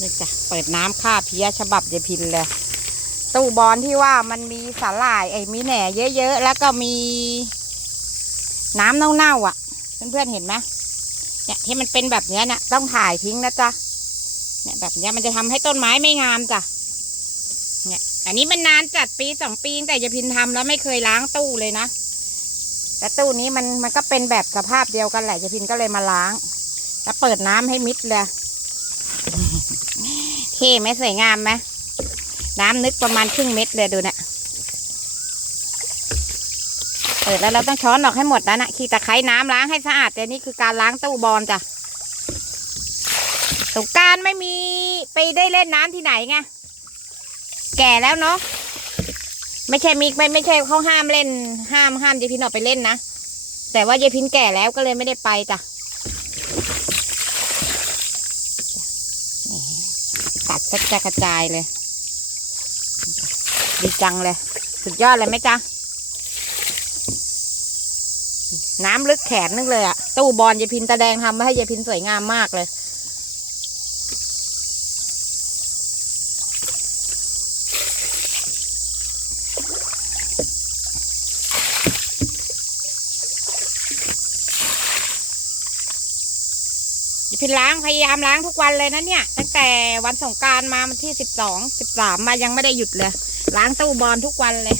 นี่จ้ะเปิดน้ำฆ่าเพี้ยฉบับยายพินเลยตู้บอลที่ว่ามันมีสาหร่ายไอ้มีแหน่เยอะๆ แล้วก็มีน้ำเน่าๆอะ เพื่อนๆเห็นไหมเนี่ยที่มันเป็นแบบเนี้ยนะต้องถ่ายทิ้งนะจ๊ะเนี่ยแบบเนี้ยมันจะทำให้ต้นไม้ไม่งามจ้ะเนี่ย อันนี้มันนานจัดปีสองปีแต่ยายพินทำแล้วไม่เคยล้างตู้เลยนะแต่ตู้นี้มันมันก็เป็นแบบสภาพเดียวกันแหละยายพินก็เลยมาล้าง แล้วเปิดน้ำให้มิดเลย เท่ไหมสวยงามไหมน้ำนึกประมาณครึ่งเม็ดเลยดูนะี่ยเปิดแล้วเราต้องช้อนออกให้หมดนะนะขี้ตะไคร้น้ำล้างให้สะอาดแต่นี่คือการล้างตู้บอลจ้ะสงการไม่มีไปได้เล่นน้ำที่ไหนไงแก่แล้วเนาะไม่ใช่มีไม่ไม่ใช่เขาห้ามเล่นห้ามห้ามยายพินออกไปเล่นนะแต่ว่ายายพินแก่แล้วก็เลยไม่ได้ไปจ้ะ ตัดสักจะกระจายเลย ดีจังเลย สุดยอดเลยไหมจ๊ะ น้ำลึกแขนนึงเลยอะตู้บอลยายพินตาแดงทำมาให้ยายพินสวยงามมากเลย พินล้างพยายามล้างทุกวันเลยนะเนี่ย ตั้งแต่วันสงการมาวันที่สิบสองสิบสามมายังไม่ได้หยุดเลย ล้างตู้บอลทุกวันเลย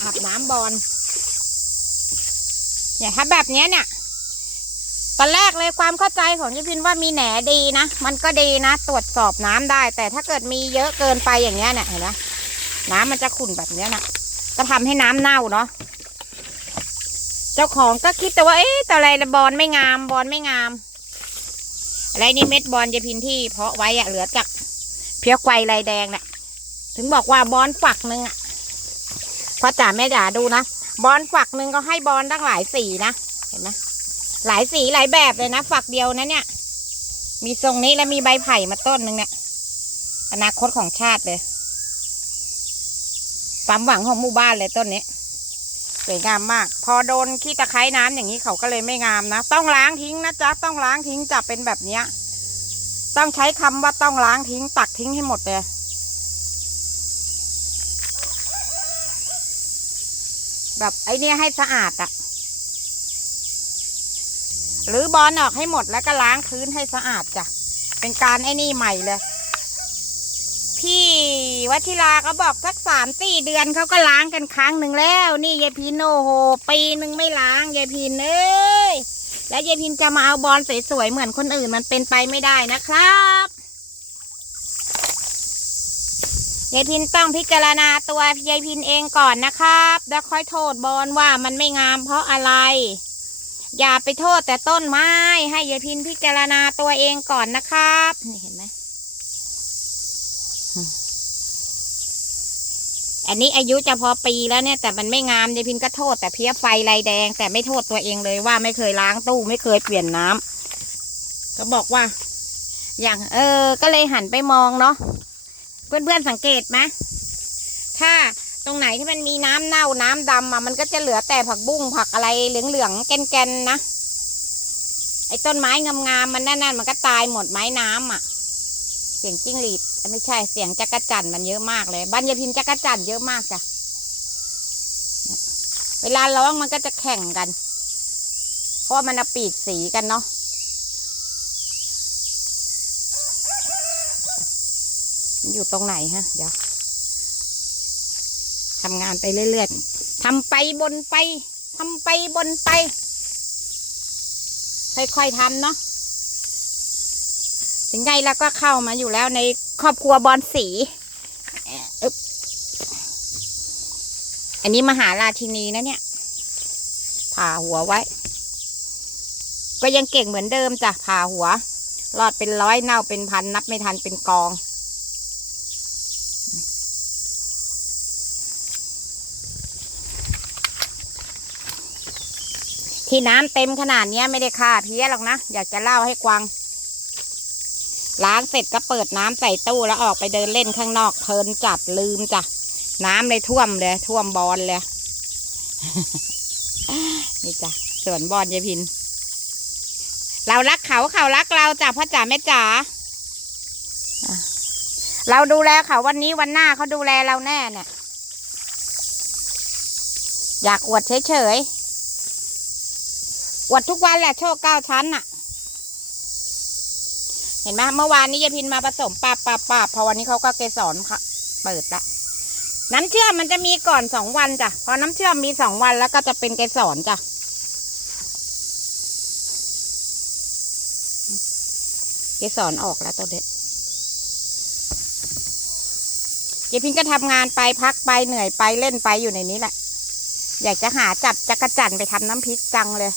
อาบน้ำบอลเนี่ยถ้าแบบเนี้ยเนี่ยตอนแรกเลยความเข้าใจของยาพินว่ามีแหนดีนะ มันก็ดีนะ ตรวจสอบน้ำได้ แต่ถ้าเกิดมีเยอะเกินไปอย่างเงี้ยเนี่ยเห็นไหมน้ำมันจะขุ่นแบบเนี้ยนะก็ทำให้น้ำเน่าเนาะเจ้าของก็คิดแต่ว่าเอ๊ะแต่อะไระบอลไม่งามบอลไม่งาม อะไรนี่เม็ดบอลยายพินที่ เพาะไว้อะเหลือจากเพี้ยไกวลายแดงเนี่ยถึงบอกว่าบอลฝักหนึ่งอะพ่อจ๋าแม่จ๋าดูนะบอลฝักหนึ่งก็ให้บอลตั้งหลายสีนะเห็นไหมหลายสีหลายแบบเลยนะ ฝักเดียวนะเนี่ย มีทรงนี้แล้วมีใบไผ่มาต้นหนึ่งเนี่ยอนาคตของชาติเลยความหวังของหมู่บ้านเลยต้นนี้ สวยงามมาก พอโดนขี้ตะไคร้น้ำอย่างนี้เขาก็เลยไม่งามนะ ต้องล้างทิ้งนะจ๊ะ ต้องล้างทิ้งจะเป็นแบบเนี้ย ต้องใช้คำว่าต้องล้างทิ้งตักทิ้งให้หมดเลยแบบไอ้เนี่ยให้สะอาดอะหรือบอลออกให้หมดแล้วก็ล้างพื้นให้สะอาดจ้ะ เป็นการไอ้นี่ใหม่เลย วัชิราก็บอกสักสามสี่เดือนเขาก็ล้างกันครั้งหนึ่งแล้ว นี่ยายพินโอ้โหปีหนึ่งไม่ล้างยายพินเอ้ยแล้วยายพินจะมาเอาบอลสวยๆเหมือนคนอื่นมันเป็นไปไม่ได้นะครับยายพินต้องพิจารณาตัวยายพินเองก่อนนะครับแล้วค่อยโทษบอลว่ามันไม่งามเพราะอะไร อย่าไปโทษแต่ต้นไม้ ให้ยายพินพิจารณาตัวเองก่อนนะครับ นี่เห็นไหม อันนี้อายุจะพอปีแล้วเนี่ย แต่มันไม่งามยายพินก็โทษ แต่เพี้ยไฟลายแดง แต่ไม่โทษตัวเองเลยว่าไม่เคยล้างตู้ไม่เคยเปลี่ยนน้ำก็บอกว่า อย่างเออ ก็เลยหันไปมองเนาะเพื่อนๆสังเกตไหมถ้าตรงไหนที่มันมีน้ำเน่าน้ำดำอะมันก็จะเหลือแต่ผักบุ้งผักอะไรเหลืองๆแกนๆนะไอ้ต้นไม้งามๆมันนั่นๆมันก็ตายหมดไม้น้ำอะ สียงจิ้งหรีดไม่ใช่เสียงจักรจั่นมันเยอะมากเลยบ้านยายพิมพ์จักรจั่นเยอะมากจ้ะเวลาร้องมันก็จะแข่งกัน เพราะมันเอาปีกสีกันเนาะมันอยู่ตรงไหนฮะ เดี๋ยวทำงานไปเรื่อยๆทำไปบนไปทำไปบนไป ค่อยๆทำเนาะ ถึงไงแล้วก็เข้ามาอยู่แล้วในครอบครัวบอลสีอันนี้มหาราชินีนะเนี่ย ผ่าหัวไว้ ก็ยังเก่งเหมือนเดิมจ้ะผ่าหัวรอดเป็นร้อยเน่าเป็นพันนับไม่ทันเป็นกองที่น้ำเต็มขนาดนี้ไม่ได้ฆ่าเพี้ยหรอกนะ อยากจะเล่าให้กวาง ล้างเสร็จก็เปิดน้ำใส่ตู้แล้วออกไปเดินเล่นข้างนอกเพลินจัดลืมจ้ะน้ำเลยท่วมเลย ท่วมบอลเลย นี่จ้ะสวนบอลยายพิน เรารักเขาเขารักเราจ้ะพ่อจ๋าแม่จ๋าเราดูแลเขาวันนี้วันหน้าเขาดูแลเราแน่เนี่ย อยากอวดเฉยๆอวดทุกวันแหละโชคเก้าชั้นน่ะ เห็นไหมเมื่อวานนี้ยายพินมาผสมปาบปาบปาบพอวันนี้เขาก็เกสรค่ะ เปิดละน้ำเชื่อมมันจะมีก่อนสองวันจ้ะพอน้ำเชื่อมมีสองวันแล้วก็จะเป็นเกสรจ้ะเกสรออกแล้วตัวเด็กยายพินก็ทำงานไปพักไปเหนื่อยไปเล่นไปอยู่ในนี้แหละ อยากจะหาจับจักระจันไปทำน้ำพริกจังเลย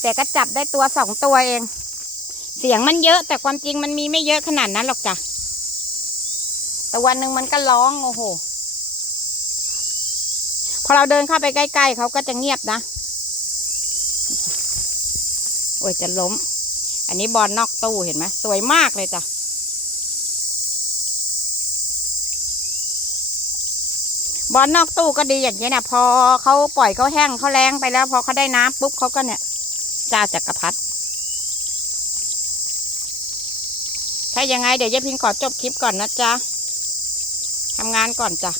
แต่ก็จับได้ตัวสองตัวเอง เสียงมันเยอะ แต่ความจริงมันมีไม่เยอะขนาดนั้นหรอกจ้ะ แต่วันหนึ่งมันก็ร้องโอ้โห พอเราเดินเข้าไปใกล้ๆเขาก็จะเงียบนะ โอ้ยจะล้ม อันนี้บอลนอกตู้เห็นไหมสวยมากเลยจ้ะ บอลนอกตู้ก็ดีอย่างเงี้ยเนี่ยพอเขาปล่อยเขาแห้งเขาแรงไปแล้ว พอเขาได้น้ำปุ๊บเขาก็เนี่ย จ้าจักรพรรดิ ถ้ายังไงเดี๋ยวยายพินขอจบคลิปก่อนนะจ๊ะทำงานก่อนจ้ะ